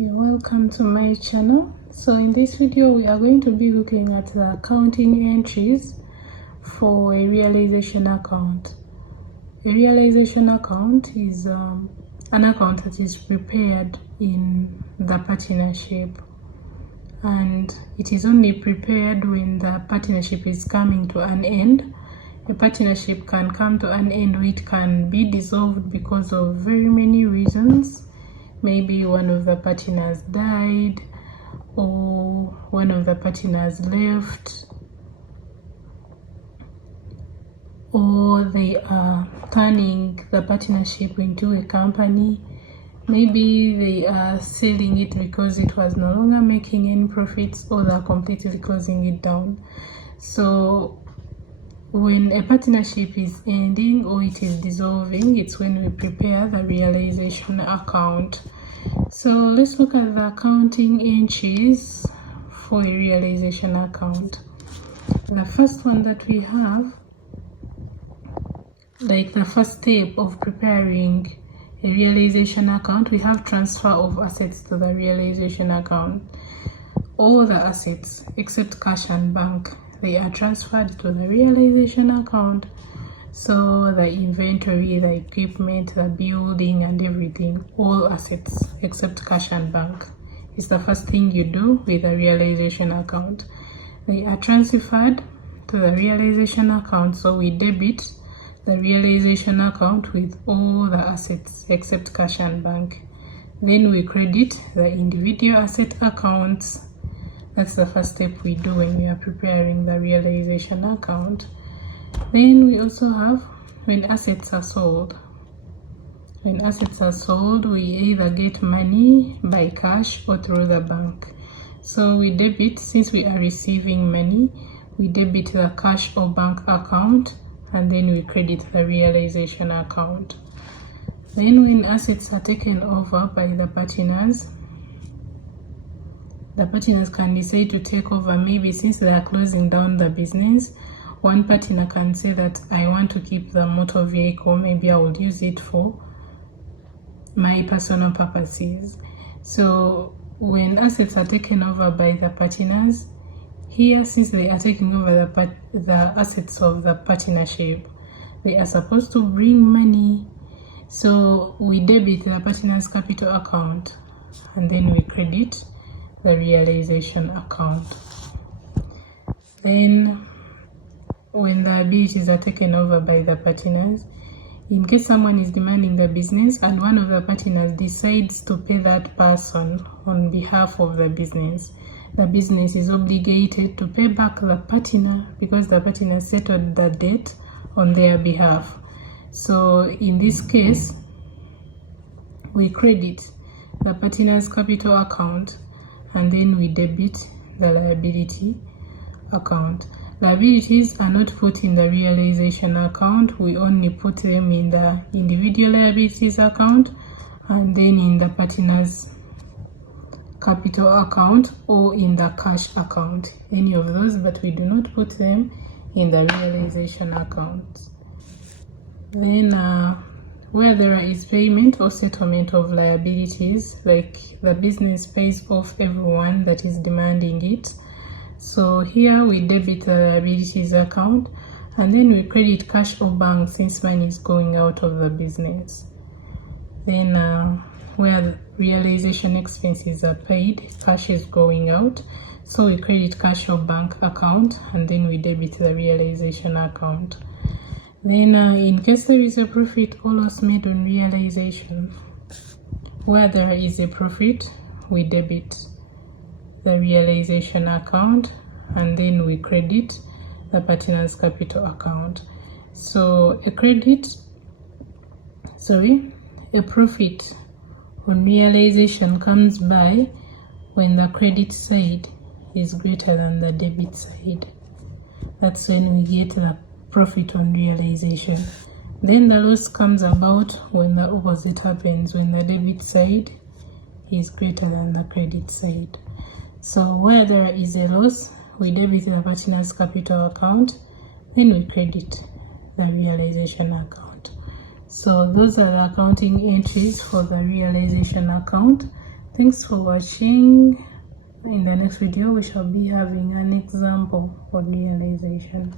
You're welcome to my channel. So in this video we are going to be looking at the accounting entries for a realization account. A realization account is an account that is prepared in the partnership, and it is only prepared when the partnership is coming to an end. A partnership can come to an end, or it can be dissolved because of very many reasons. Maybe one of the partners died, or one of the partners left, or they are turning the partnership into a company. Maybe they are selling it because it was no longer making any profits, or they are completely closing it down. So when a partnership is ending or it is dissolving, it's when we prepare the realization account. So let's look at the accounting entries for a realization account. The first one that we have, like the first step of preparing a realization account, we have transfer of assets to the realization account. All the assets except cash and bank, they are transferred to the realization account. So the inventory, the equipment, the building and everything, all assets except cash and bank, is the first thing you do with a realization account. They are transferred to the realization account, so we debit the realization account with all the assets except cash and bank. Then we credit the individual asset accounts. That's the first step we do when we are preparing the realization account. Then we also have when assets are sold. When assets are sold, we either get money by cash or through the bank. So we debit, since we are receiving money, we debit the cash or bank account, and then we credit the realization account. Then when assets are taken over by the partners can decide to take over. Maybe since they are closing down the business, one partner can say that I want to keep the motor vehicle, maybe I will use it for my personal purposes. So when assets are taken over by the partners, here, since they are taking over the assets of the partnership, they are supposed to bring money. So we debit the partner's capital account, and then we credit the realization account. Then when the liabilities are taken over by the partners, in case someone is demanding the business and one of the partners decides to pay that person on behalf of the business is obligated to pay back the partner because the partner settled the debt on their behalf. So in this case, we credit the partner's capital account, and then we debit the liability account. Liabilities are not put in the realization account. We only put them in the individual liabilities account, and then in the partner's capital account, or in the cash account, any of those, but we do not put them in the realization account. Then where there is payment or settlement of liabilities, like the business pays off everyone that is demanding it, so here we debit the liabilities account, and then we credit cash or bank since money is going out of the business. Then where realization expenses are paid, cash is going out, so we credit cash or bank account, and then we debit the realization account. Then in case there is a profit or loss made on realization, where there is a profit, we debit the realization account, and then we credit the partner's capital account. So a profit on realization comes by when the credit side is greater than the debit side. That's when we get the profit on realization. Then the loss comes about when the opposite happens, when the debit side is greater than the credit side. So where there is a loss, we debit the partner's capital account, then we credit the realization account. So those are the accounting entries for the realization account. Thanks for watching. In the next video we shall be having an example for realization.